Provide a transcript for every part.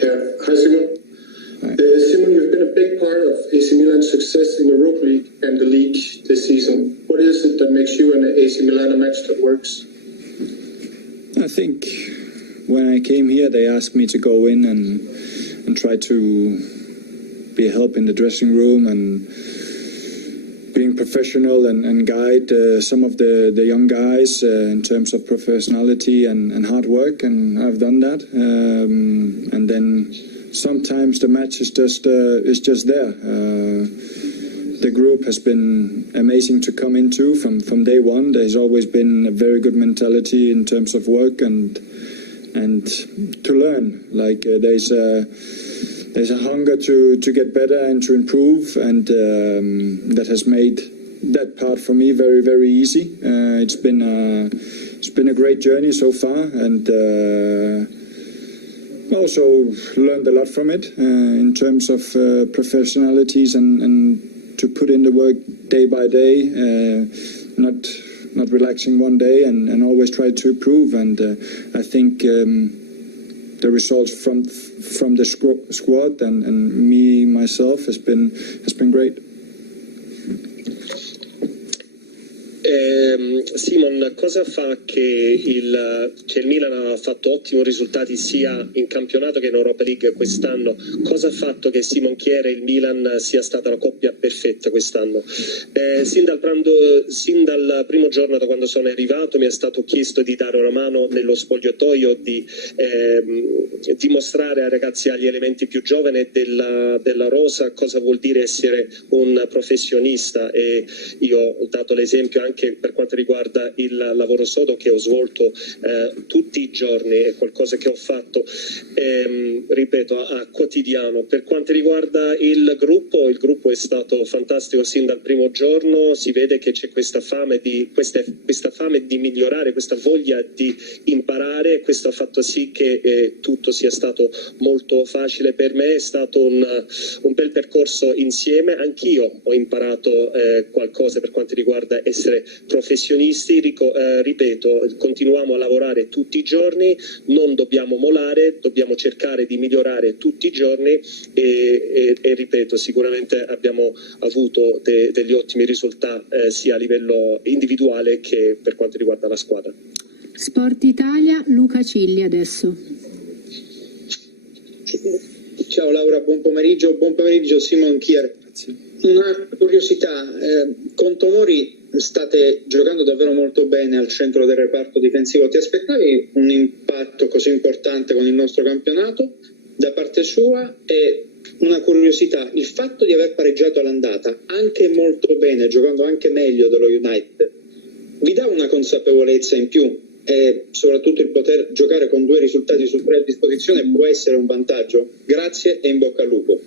Yeah. Hi, Simon. Hi. Simon, you've been a big part of AC Milan's success in the Europa League and the league this season. What is it that makes you and AC Milan a match that works? I think when I came here, they asked me to go in and try to be a help in the dressing room and being professional and guide some of the young guys in terms of professionality and hard work, and I've done that. And then sometimes the match is just there. The group has been amazing to come into from day one. There's always been a very good mentality in terms of work and to learn. Like there's a hunger to get better and to improve, and that has made that part for me very, very easy. It's been a great journey so far, and also learned a lot from it in terms of professionalities and to put in the work day by day, not relaxing one day and always try to improve. And I think the results from the squad and me myself has been great. Simon, cosa fa che il Milan ha fatto ottimi risultati sia in campionato che in Europa League quest'anno? Cosa ha fatto che Simon Kjaer e il Milan sia stata la coppia perfetta quest'anno? Sin dal primo giorno, da quando sono arrivato, mi è stato chiesto di dare una mano nello spogliatoio, di dimostrare ai ragazzi, agli elementi più giovani della rosa, cosa vuol dire essere un professionista, e io ho dato l'esempio anche per quanto riguarda il lavoro sodo che ho svolto tutti i giorni, è qualcosa che ho fatto ripeto a quotidiano. Per quanto riguarda il gruppo è stato fantastico sin dal primo giorno. Si vede che c'è questa fame di migliorare, questa voglia di imparare. Questo ha fatto sì che tutto sia stato molto facile per me. È stato un bel percorso insieme. Anch'io ho imparato qualcosa per quanto riguarda essere professionisti. Ripeto, continuiamo a lavorare tutti i giorni, non dobbiamo molare, dobbiamo cercare di migliorare tutti i giorni e ripeto, sicuramente abbiamo avuto degli ottimi risultati sia a livello individuale che per quanto riguarda la squadra. Sport Italia, Luca Cilli adesso. Ciao Laura, buon pomeriggio Simon Kjaer. Una curiosità, con Tomori state giocando davvero molto bene al centro del reparto difensivo. Ti aspettavi un impatto così importante con il nostro campionato da parte sua? E una curiosità, il fatto di aver pareggiato all'andata anche molto bene, giocando anche meglio dello United, vi dà una consapevolezza in più, e soprattutto il poter giocare con 2 risultati su 3 a disposizione può essere un vantaggio? Grazie e in bocca al lupo.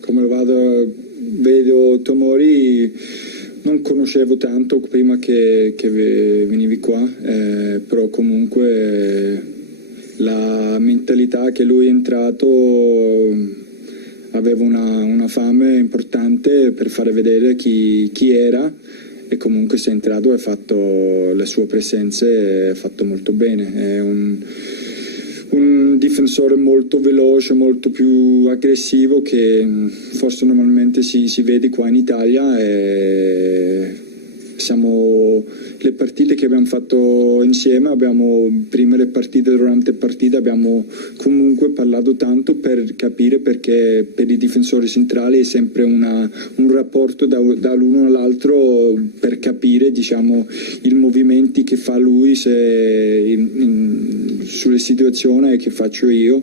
Come vedo Tomori, non conoscevo tanto prima che venivi qua, però comunque la mentalità che lui è entrato aveva una fame importante per fare vedere chi era, e comunque si è entrato e ha fatto le sue presenze, ha fatto molto bene. È un difensore molto veloce, molto più aggressivo che forse normalmente si vede qua in Italia, e le partite che abbiamo fatto insieme, prima le partite, durante le partite abbiamo comunque parlato tanto per capire, perché per i difensori centrali è sempre un rapporto dall'uno all'altro per capire, diciamo, i movimenti che fa lui sulle situazioni che faccio io,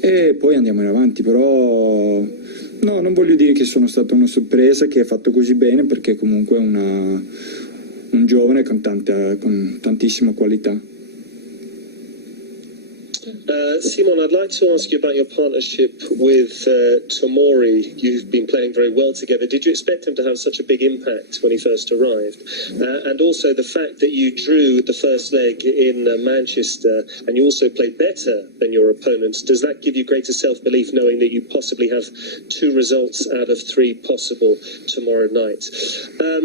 e poi andiamo in avanti. Però no, non voglio dire che sono stata una sorpresa che ha fatto così bene, perché comunque è un giovane con tantissima qualità. Simon, I'd like to ask you about your partnership with Tomori. You've been playing very well together. Did you expect him to have such a big impact when he first arrived? And also the fact that you drew the first leg in Manchester and you also played better than your opponents, does that give you greater self-belief knowing that you possibly have 2 results out of 3 possible tomorrow night?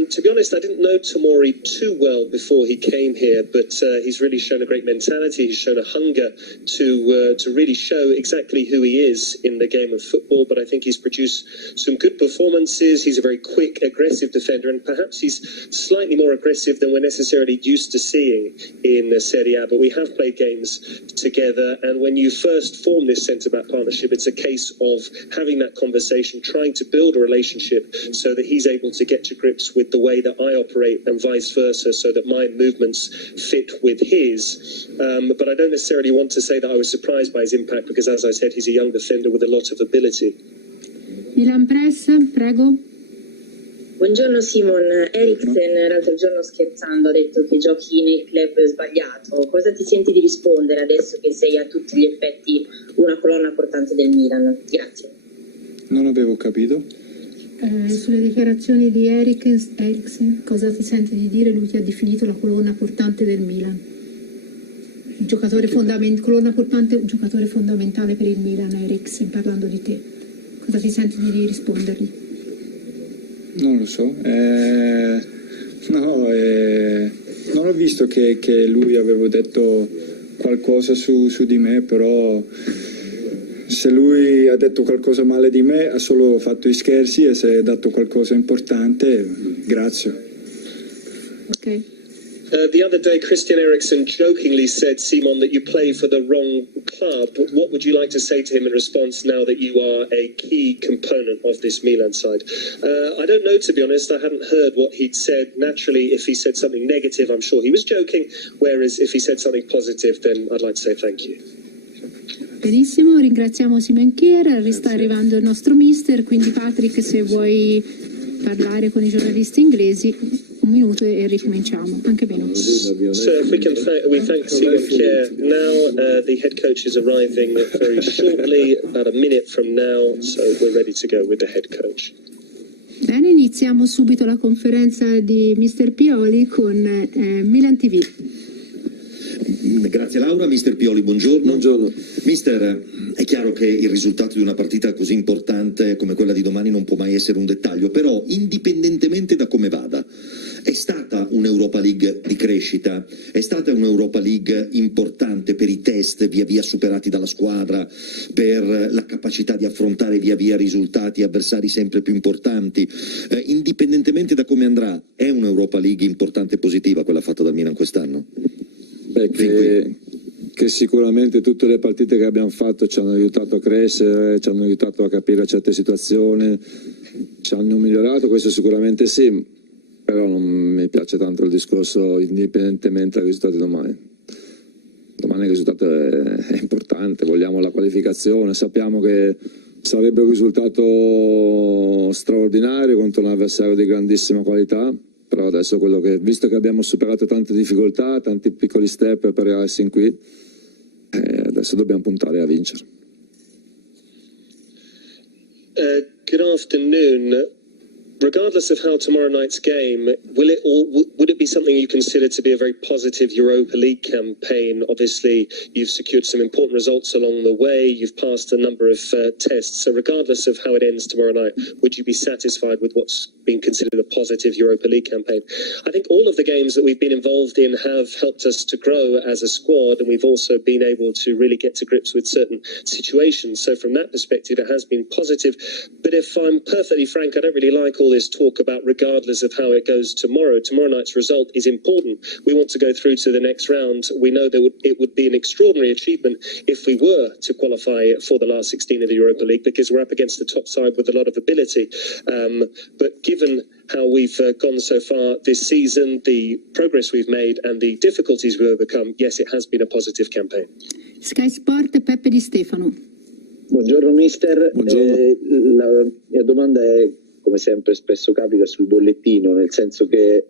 To be honest, I didn't know Tomori too well before he came here, but he's really shown a great mentality. He's shown a hunger to really show exactly who he is in the game of football, but I think he's produced some good performances. He's a very quick, aggressive defender, and perhaps he's slightly more aggressive than we're necessarily used to seeing in Serie A, but we have played games together, and when you first form this centre-back partnership, it's a case of having that conversation, trying to build a relationship so that he's able to get to grips with the way that I operate and vice versa, so that my movements fit with his. But I don't necessarily want to say that I was surprised by his impact, because as I said, he's a young defender with a lot of ability. Milan Press, prego. Buongiorno Simon, Eriksen l'altro giorno scherzando ha detto che giochi nel club sbagliato. Cosa ti senti di rispondere adesso che sei a tutti gli effetti una colonna portante del Milan? Grazie. Non avevo capito. Sulle dichiarazioni di Eriksen, cosa ti senti di dire? Lui ti ha definito la colonna portante del Milan. Un giocatore colonna portante, un giocatore fondamentale per il Milan, Eriksen, parlando di te. Cosa ti senti di rispondergli? Non lo so. Non ho visto che lui aveva detto qualcosa su di me, però se lui ha detto qualcosa male di me ha solo fatto i scherzi, e se ha detto qualcosa importante, grazie. Ok. The other day, Christian Eriksen jokingly said, Simon, that you play for the wrong club. What would you like to say to him in response now that you are a key component of this Milan side? I don't know, to be honest. I hadn't heard what he'd said. Naturally, if he said something negative, I'm sure he was joking. Whereas if he said something positive, then I'd like to say thank you. Benissimo, ringraziamo Simon Kjaer, sta arrivando il nostro mister, quindi Patrick, se vuoi parlare con i giornalisti inglesi, un minuto e ricominciamo, anche meno. So if we can we thank Simon Kjaer now. The head coach is arriving very shortly, about a minute from now, so we're ready to go with the head coach. Bene, iniziamo subito la conferenza di Mister Pioli con Milan TV. Grazie Laura, Mister Pioli, buongiorno. Buongiorno. Mister, è chiaro che il risultato di una partita così importante come quella di domani non può mai essere un dettaglio, però indipendentemente da come vada, è stata un'Europa League di crescita, è stata un'Europa League importante per i test via via superati dalla squadra, per la capacità di affrontare via via risultati, avversari sempre più importanti. Indipendentemente da come andrà, è un'Europa League importante e positiva quella fatta dal Milan quest'anno? Che sicuramente tutte le partite che abbiamo fatto ci hanno aiutato a crescere, ci hanno aiutato a capire certe situazioni, ci hanno migliorato, questo sicuramente sì, però non mi piace tanto il discorso indipendentemente dal risultato di domani. Domani il risultato è importante, vogliamo la qualificazione, sappiamo che sarebbe un risultato straordinario contro un avversario di grandissima qualità, però adesso visto che abbiamo superato tante difficoltà, tanti piccoli step per arrivare sin qui, adesso dobbiamo puntare a vincere. Good afternoon. Regardless of how tomorrow night's game, would it be something you consider to be a very positive Europa League campaign? Obviously, you've secured some important results along the way. You've passed a number of tests. So regardless of how it ends tomorrow night, would you be satisfied with what's been considered a positive Europa League campaign? I think all of the games that we've been involved in have helped us to grow as a squad, and we've also been able to really get to grips with certain situations. So from that perspective, it has been positive. But if I'm perfectly frank, I don't really like all this talk about regardless of how it goes tomorrow. Tomorrow night's result is important. We want to go through to the next round. We know that it would be an extraordinary achievement if we were to qualify for the last 16 of the Europa League, because we're up against the top side with a lot of ability. But given how we've gone so far this season, the progress we've made and the difficulties we've overcome, yes, it has been a positive campaign. Sky Sport, Peppe Di Stefano. Buongiorno mister. Buongiorno. La mia domanda è, come sempre spesso capita, sul bollettino, nel senso che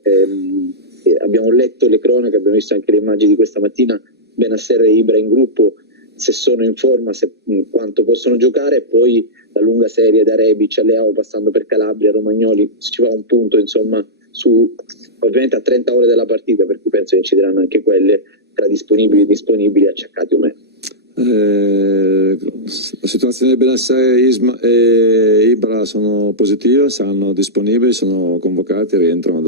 abbiamo letto le cronache, abbiamo visto anche le immagini di questa mattina, Benasser e Ibra in gruppo, se sono in forma, quanto possono giocare, e poi la lunga serie da Rebic a Leao passando per Calabria, Romagnoli, se ci va un punto insomma ovviamente a 30 ore della partita, per cui penso che incideranno anche quelle tra disponibili e disponibili, acciaccati o meno. La situazione di Benasser e Ibra sono positive, saranno disponibili, sono convocati, rientrano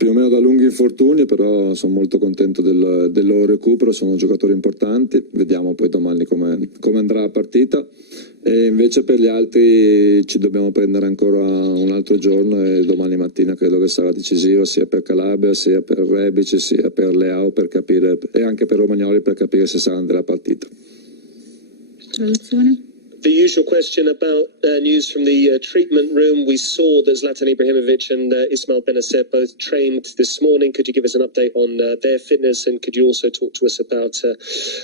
più o meno da lunghi infortuni, però sono molto contento del loro recupero, sono giocatori importanti, vediamo poi domani come andrà la partita. E invece per gli altri ci dobbiamo prendere ancora un altro giorno e domani mattina credo che sarà decisivo sia per Calabria, sia per Rebic, sia per Leao per capire, e anche per Romagnoli per capire se sarà della partita. Traduzione? The usual question about news from the treatment room. We saw that Zlatan Ibrahimovic and Ismail Benacer both trained this morning. Could you give us an update on their fitness, and could you also talk to us about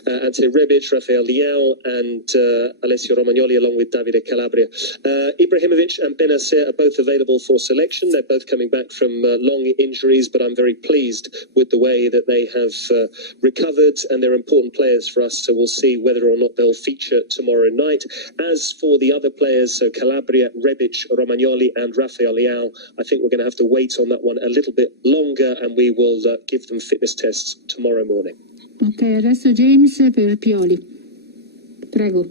Ante Rebic, Rafael Leao and Alessio Romagnoli along with Davide Calabria? Ibrahimovic and Benacer are both available for selection. They're both coming back from long injuries, but I'm very pleased with the way that they have recovered, and they're important players for us, so we'll see whether or not they'll feature tomorrow night. As for the other players, so Calabria, Rebic, Romagnoli and Rafael Leao, I think we're going to have to wait on that one a little bit longer, and we will give them fitness tests tomorrow morning. Ok, adesso James per Pioli. Prego.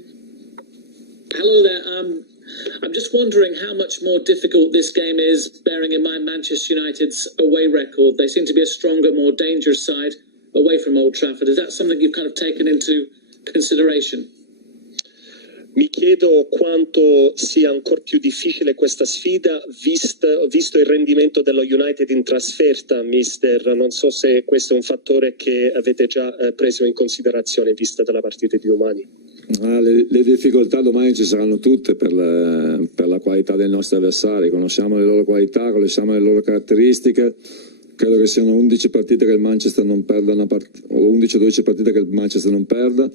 Hello there. I'm just wondering how much more difficult this game is, bearing in mind Manchester United's away record. They seem to be a stronger, more dangerous side away from Old Trafford. Is that something you've kind of taken into consideration? Mi chiedo quanto sia ancora più difficile questa sfida, visto il rendimento dello United in trasferta, mister. Non so se questo è un fattore che avete già preso in considerazione, vista dalla partita di domani. Le difficoltà domani ci saranno tutte per la qualità dei nostri avversari. Conosciamo le loro qualità, conosciamo le loro caratteristiche. Credo che siano 11 partite che il Manchester non perda o 11 o 12 partite che il Manchester non perda,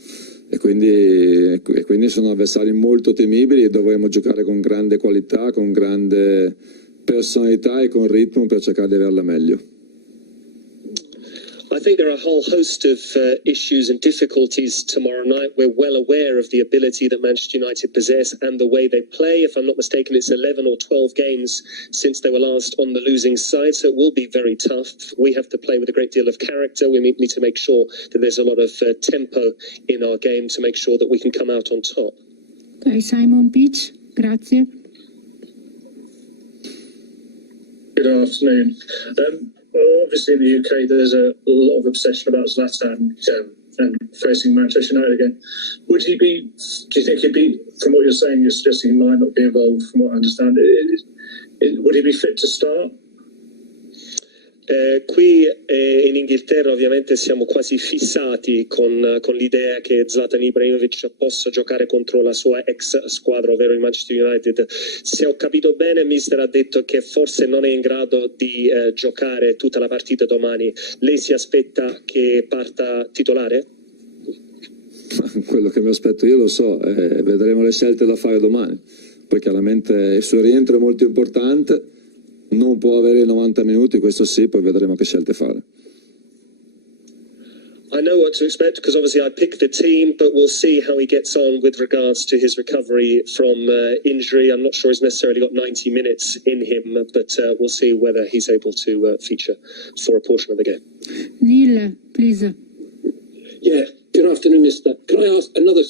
e quindi sono avversari molto temibili, e dovremo giocare con grande qualità, con grande personalità e con ritmo per cercare di averla meglio. I think there are a whole host of issues and difficulties tomorrow night. We're well aware of the ability that Manchester United possess and the way they play. If I'm not mistaken, it's 11 or 12 games since they were last on the losing side, so it will be very tough. We have to play with a great deal of character. We need to make sure that there's a lot of tempo in our game to make sure that we can come out on top. Ok, Simon Pitch, grazie. Good afternoon. Well, obviously in the UK there's a lot of obsession about Zlatan and facing Manchester United again. Do you think he'd be, from what you're saying, you're suggesting he might not be involved, from what I understand, would he be fit to start? Qui in Inghilterra ovviamente siamo quasi fissati con l'idea che Zlatan Ibrahimovic possa giocare contro la sua ex squadra, ovvero il Manchester United. Se ho capito bene, mister ha detto che forse non è in grado di giocare tutta la partita domani. Lei si aspetta che parta titolare? Quello che mi aspetto io lo so, vedremo le scelte da fare domani. Poi chiaramente il suo rientro è molto importante. Non può avere 90 minuti, questo sì, poi vedremo che scelte fare. I know what to expect because obviously I picked the team, but we'll see how he gets on with regards to his recovery from injury. I'm not sure he's necessarily got 90 minutes in him, but we'll see whether he's able to feature for a portion of the game. Neil, please. Yeah, good afternoon, mister. Can I ask another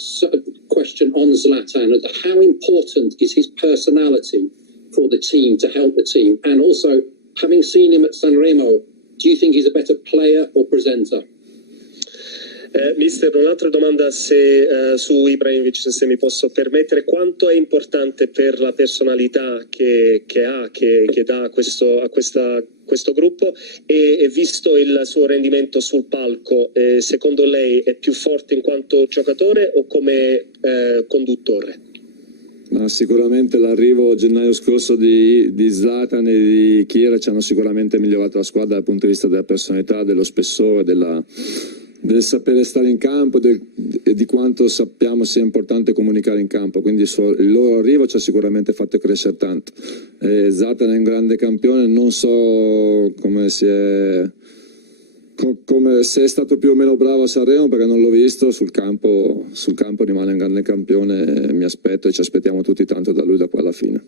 question on Zlatan? How important is his personality for the team, to help the team? And also, having seen him at Sanremo, do you think he's a better player or presenter? Mister, un'altra domanda su Ibrahimovic, se mi posso permettere. Quanto è importante per la personalità che dà a questo gruppo, e visto il suo rendimento sul palco, secondo lei è più forte in quanto giocatore o come conduttore? Ma sicuramente l'arrivo gennaio scorso di Zlatan e di Kjaer ci hanno sicuramente migliorato la squadra dal punto di vista della personalità, dello spessore, del sapere stare in campo e di quanto sappiamo sia importante comunicare in campo, quindi il loro arrivo ci ha sicuramente fatto crescere tanto. Zlatan è un grande campione, non so se è stato più o meno bravo a Sanremo perché non l'ho visto. Sul campo rimane un grande campione, e mi aspetto e ci aspettiamo tutti tanto da lui da qua alla fine.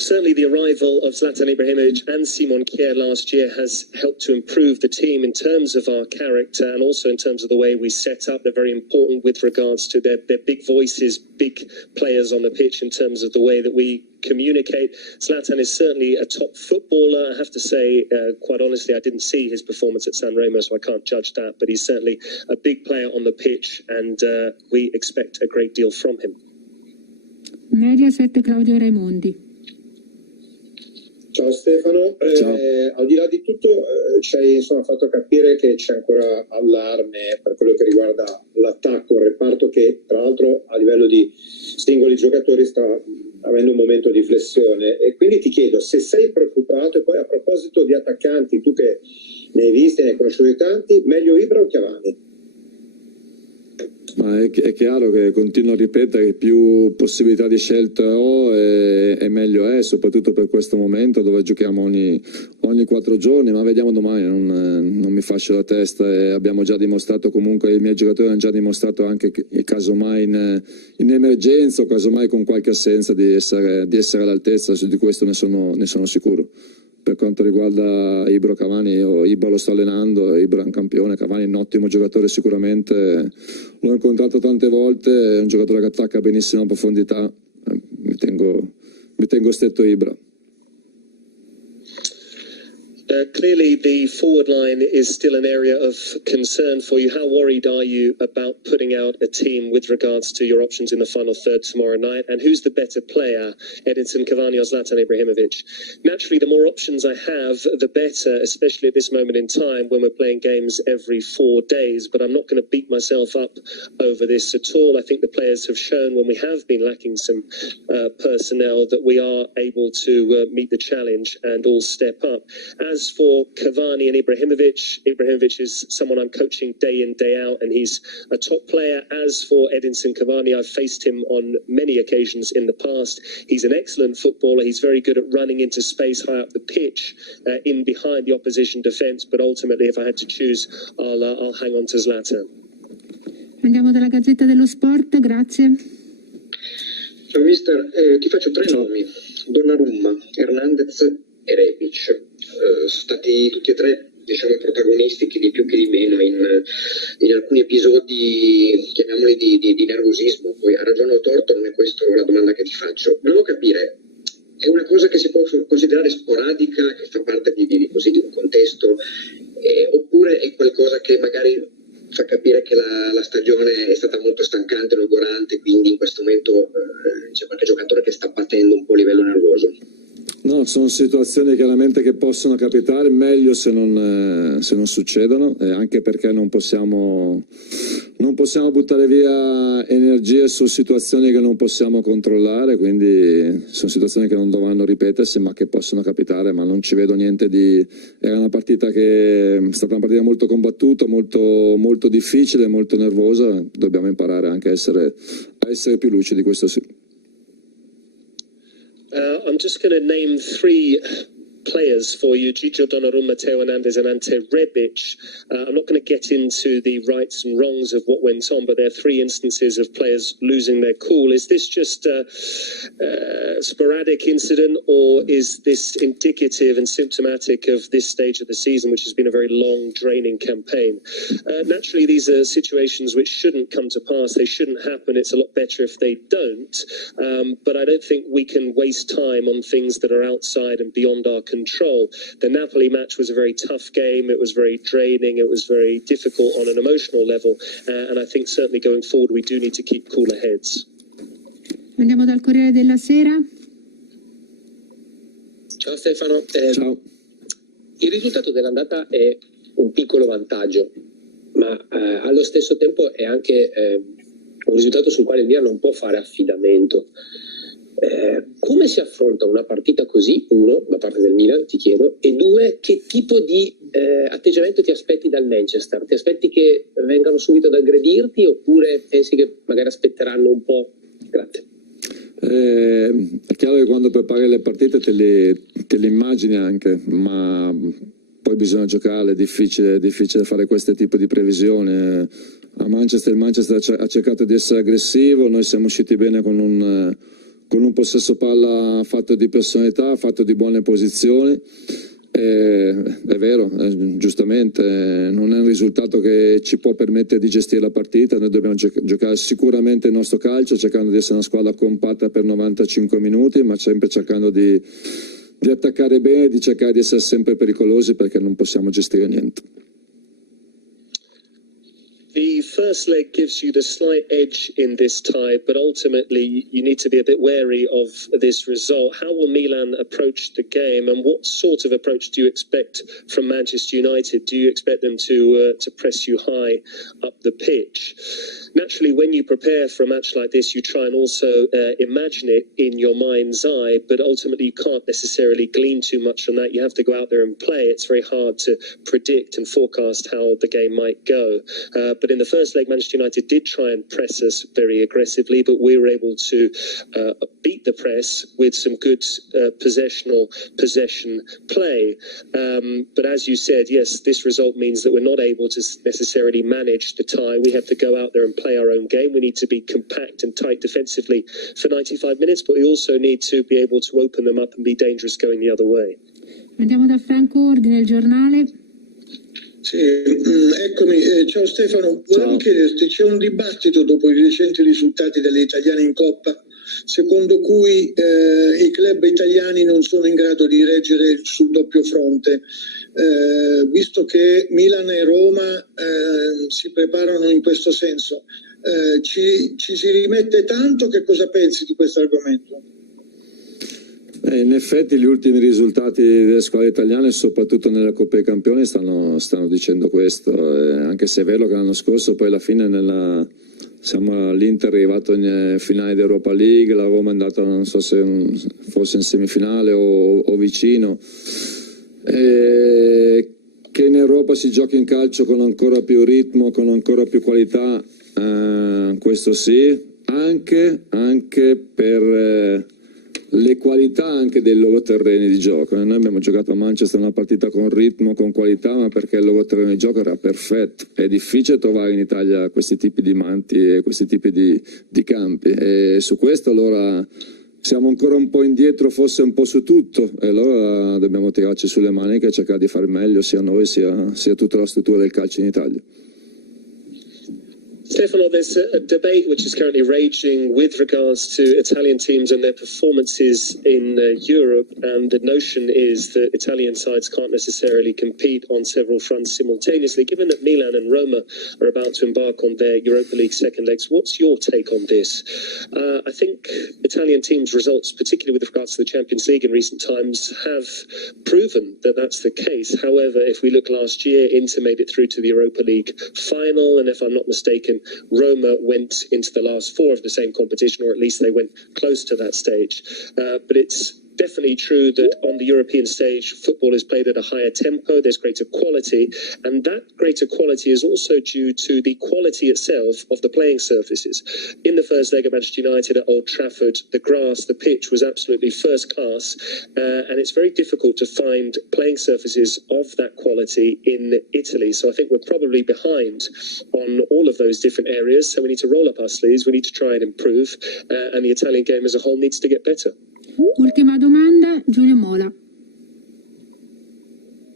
Certainly the arrival of Zlatan Ibrahimovic and Simon Kjaer last year has helped to improve the team in terms of our character and also in terms of the way we set up. They're very important with regards to their big voices, big players on the pitch in terms of the way that we communicate. Zlatan is certainly a top footballer. I have to say, quite honestly, I didn't see his performance at San Remo, so I can't judge that, but he's certainly a big player on the pitch and we expect a great deal from him. Mediaset, Claudio Raimondi. Ciao Stefano, al di là di tutto ci hai fatto capire che c'è ancora allarme per quello che riguarda l'attacco, un reparto che tra l'altro a livello di singoli giocatori sta avendo un momento di flessione, e quindi ti chiedo se sei preoccupato. E poi a proposito di attaccanti, tu che ne hai visti, ne hai conosciuti tanti, meglio Ibra o Cavani? Ma è chiaro che continuo a ripetere che più possibilità di scelta ho e meglio è, soprattutto per questo momento dove giochiamo ogni 4 giorni, ma vediamo domani, non mi fascio la testa, e abbiamo già dimostrato, comunque i miei giocatori hanno già dimostrato anche che casomai in emergenza o casomai con qualche assenza di essere all'altezza, di questo ne sono sicuro. Per quanto riguarda Ibra Cavani, io Ibra lo sto allenando, Ibra è un campione, Cavani è un ottimo giocatore sicuramente, l'ho incontrato tante volte, è un giocatore che attacca benissimo a profondità, mi tengo stretto Ibra. Clearly the forward line is still an area of concern for you. How worried are you about putting out a team with regards to your options in the final third tomorrow night? And who's the better player, Edinson Cavani or Zlatan Ibrahimovic? Naturally, the more options I have, the better, especially at this moment in time when we're playing games every 4 days. But I'm not going to beat myself up over this at all. I think the players have shown when we have been lacking some personnel that we are able to meet the challenge and all step up. As for Cavani and Ibrahimovic is someone I'm coaching day in, day out, and he's a top player. As for Edinson Cavani, I've faced him on many occasions in the past. He's an excellent footballer. He's very good at running into space high up the pitch, in behind the opposition defence. But ultimately, if I had to choose, I'll hang on to Zlatan. Andiamo dalla Gazzetta dello Sport, grazie. Ciao mister, ti faccio 3 nomi: Donnarumma, Hernandez e Rebic. Sono stati tutti e 3, diciamo, protagonisti, chi di più che di meno in alcuni episodi, chiamiamoli di nervosismo. Poi a ragione o torto, non è questa la domanda che ti faccio. Volevo capire, è una cosa che si può considerare sporadica, che fa parte di un contesto, oppure è qualcosa che magari fa capire che la stagione è stata molto stancante, logorante, quindi in questo momento c'è qualche giocatore che sta patendo un po' a livello nervoso? No, sono situazioni chiaramente che possono capitare, meglio se non succedono, anche perché non possiamo buttare via energie su situazioni che non possiamo controllare, quindi sono situazioni che non dovranno ripetersi ma che possono capitare, ma non ci vedo niente di... Era una partita che è stata una partita molto combattuta, molto difficile, molto nervosa, dobbiamo imparare anche a essere più lucidi, questo sì. I'm just going to name 3 players for you: Gigio Donnarumma, Matteo Hernandez and Ante Rebic. I'm not going to get into the rights and wrongs of what went on, but there are 3 instances of players losing their cool. Is this just a sporadic incident, or is this indicative and symptomatic of this stage of the season, which has been a very long, draining campaign? Naturally, these are situations which shouldn't come to pass. They shouldn't happen. It's a lot better if they don't. But I don't think we can waste time on things that are outside and beyond our control. The Napoli match was a very tough game. It was very draining. It was very difficult on an emotional level. And I think certainly going forward we do need to keep cooler heads. Andiamo dal Corriere della Sera. Ciao Stefano. Ciao. Il risultato dell'andata è un piccolo vantaggio, ma allo stesso tempo è anche un risultato sul quale il Milan non può fare affidamento. Come si affronta una partita così, 1, da parte del Milan, ti chiedo, e 2, che tipo di atteggiamento ti aspetti dal Manchester? Ti aspetti che vengano subito ad aggredirti oppure pensi che magari aspetteranno un po'? Grazie. È chiaro che quando prepari le partite te le immagini anche, ma poi bisogna giocare, è difficile fare questo tipo di previsioni. A Manchester, il Manchester ha cercato di essere aggressivo, noi siamo usciti bene con con un possesso palla fatto di personalità, fatto di buone posizioni. È vero, giustamente non è un risultato che ci può permettere di gestire la partita. Noi dobbiamo giocare sicuramente il nostro calcio, cercando di essere una squadra compatta per 95 minuti, ma sempre cercando di attaccare bene, di cercare di essere sempre pericolosi, perché non possiamo gestire niente. The first leg gives you the slight edge in this tie, but ultimately you need to be a bit wary of this result. How will Milan approach the game, and what sort of approach do you expect from Manchester United? Do you expect them to press you high up the pitch? Naturally, when you prepare for a match like this, you try and also imagine it in your mind's eye, but ultimately you can't necessarily glean too much from that. You have to go out there and play. It's very hard to predict and forecast how the game might go. But in the first leg, Manchester United did try and press us very aggressively, but we were able to beat the press with some good possession play. But as you said, yes, this result means that we're not able to necessarily manage the tie. We have to go out there and play our own game. We need to be compact and tight defensively for 95 minutes, but we also need to be able to open them up and be dangerous going the other way. Andiamo da Franco, Ordine il Giornale. Sì, eccomi, ciao Stefano, volevo chiederti, c'è un dibattito dopo i recenti risultati delle italiane in Coppa, secondo cui i club italiani non sono in grado di reggere sul doppio fronte, visto che Milan e Roma si preparano in questo senso. Ci si rimette tanto? Che cosa pensi di questo argomento? In effetti gli ultimi risultati delle squadre italiane, soprattutto nella Coppa dei Campioni, stanno dicendo questo, anche se è vero che l'anno scorso poi alla fine l'Inter è arrivato in finale di Europa League, la Roma è andata, non so se forse in semifinale o vicino, che in Europa si giochi in calcio con ancora più ritmo, con ancora più qualità, questo sì, anche per le qualità anche dei loro terreni di gioco. Noi abbiamo giocato a Manchester una partita con ritmo, con qualità, ma perché il loro terreno di gioco era perfetto. È difficile trovare in Italia questi tipi di manti e questi tipi di campi, e su questo allora siamo ancora un po' indietro, forse un po' su tutto, e allora dobbiamo tirarci sulle maniche e cercare di fare meglio, sia noi sia tutta la struttura del calcio in Italia. Stefano, there's a debate which is currently raging with regards to Italian teams and their performances in Europe, and the notion is that Italian sides can't necessarily compete on several fronts simultaneously. Given that Milan and Roma are about to embark on their Europa League second legs, what's your take on this? I think Italian teams' results, particularly with regards to the Champions League in recent times, have proven that that's the case. However, if we look last year, Inter made it through to the Europa League final, and if I'm not mistaken, Roma went into the last four of the same competition, or at least they went close to that stage. But it's definitely true that on the European stage, football is played at a higher tempo, there's greater quality, and that greater quality is also due to the quality itself of the playing surfaces. In the first leg of Manchester United at Old Trafford, the grass, the pitch was absolutely first class, and it's very difficult to find playing surfaces of that quality in Italy. So I think we're probably behind on all of those different areas, so we need to roll up our sleeves, we need to try and improve, and the Italian game as a whole needs to get better. Ultima domanda, Giulio Mola.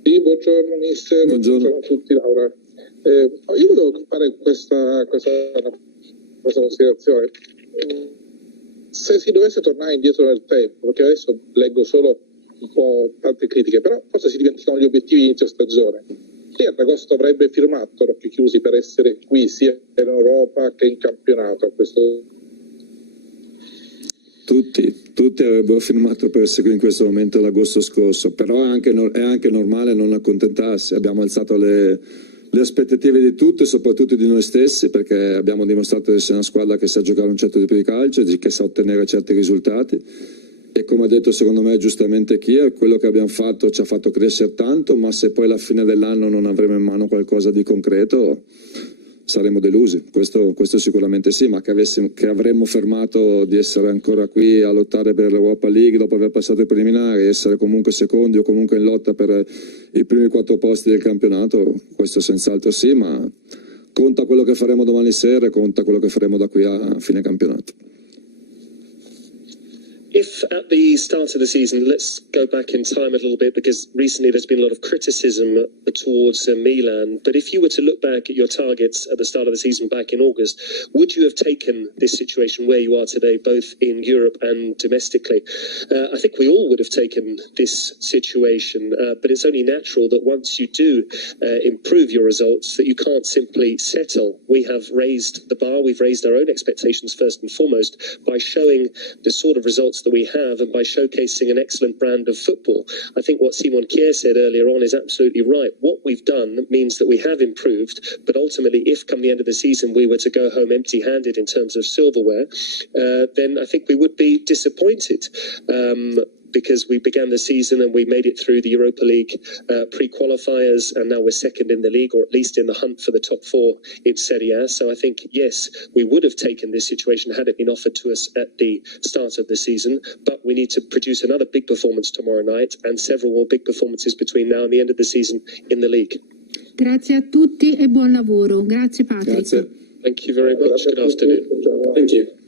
Sì, buongiorno mister, buongiorno a tutti, Laura. Io volevo fare questa considerazione. Se si dovesse tornare indietro nel tempo, perché adesso leggo solo un po' tante critiche, però forse si diventano gli obiettivi di inizio stagione. Chi ad agosto avrebbe firmato occhi chiusi per essere qui sia in Europa che in campionato a questo? Tutti avrebbero firmato per essere qui in questo momento l'agosto scorso, però è anche normale non accontentarsi. Abbiamo alzato le aspettative di tutti e soprattutto di noi stessi, perché abbiamo dimostrato di essere una squadra che sa giocare un certo tipo di calcio, che sa ottenere certi risultati, e come ha detto secondo me giustamente Kjaer, quello che abbiamo fatto ci ha fatto crescere tanto, ma se poi alla fine dell'anno non avremo in mano qualcosa di concreto saremo delusi, questo sicuramente sì, ma che avremmo fermato di essere ancora qui a lottare per l'Europa League dopo aver passato i preliminari, essere comunque secondi o comunque in lotta per i primi 4 posti del campionato, questo senz'altro sì, ma conta quello che faremo domani sera e conta quello che faremo da qui a fine campionato. If at the start of the season, let's go back in time a little bit, because recently there's been a lot of criticism towards Milan, but if you were to look back at your targets at the start of the season back in August, would you have taken this situation where you are today, both in Europe and domestically? I think we all would have taken this situation, but it's only natural that once you do improve your results, that you can't simply settle. We have raised the bar, we've raised our own expectations first and foremost by showing the sort of results that we have and by showcasing an excellent brand of football. I think what Simon Kjaer said earlier on is absolutely right. What we've done means that we have improved, but ultimately if come the end of the season we were to go home empty-handed in terms of silverware, then I think we would be disappointed. Because we began the season and we made it through the Europa League pre-qualifiers, and now we're second in the league, or at least in the hunt for the top 4 in Serie A. So I think, yes, we would have taken this situation had it been offered to us at the start of the season, but we need to produce another big performance tomorrow night and several more big performances between now and the end of the season in the league. Grazie a tutti e buon lavoro. Grazie Patrick. Grazie. Thank you very much. Good afternoon. Thank you.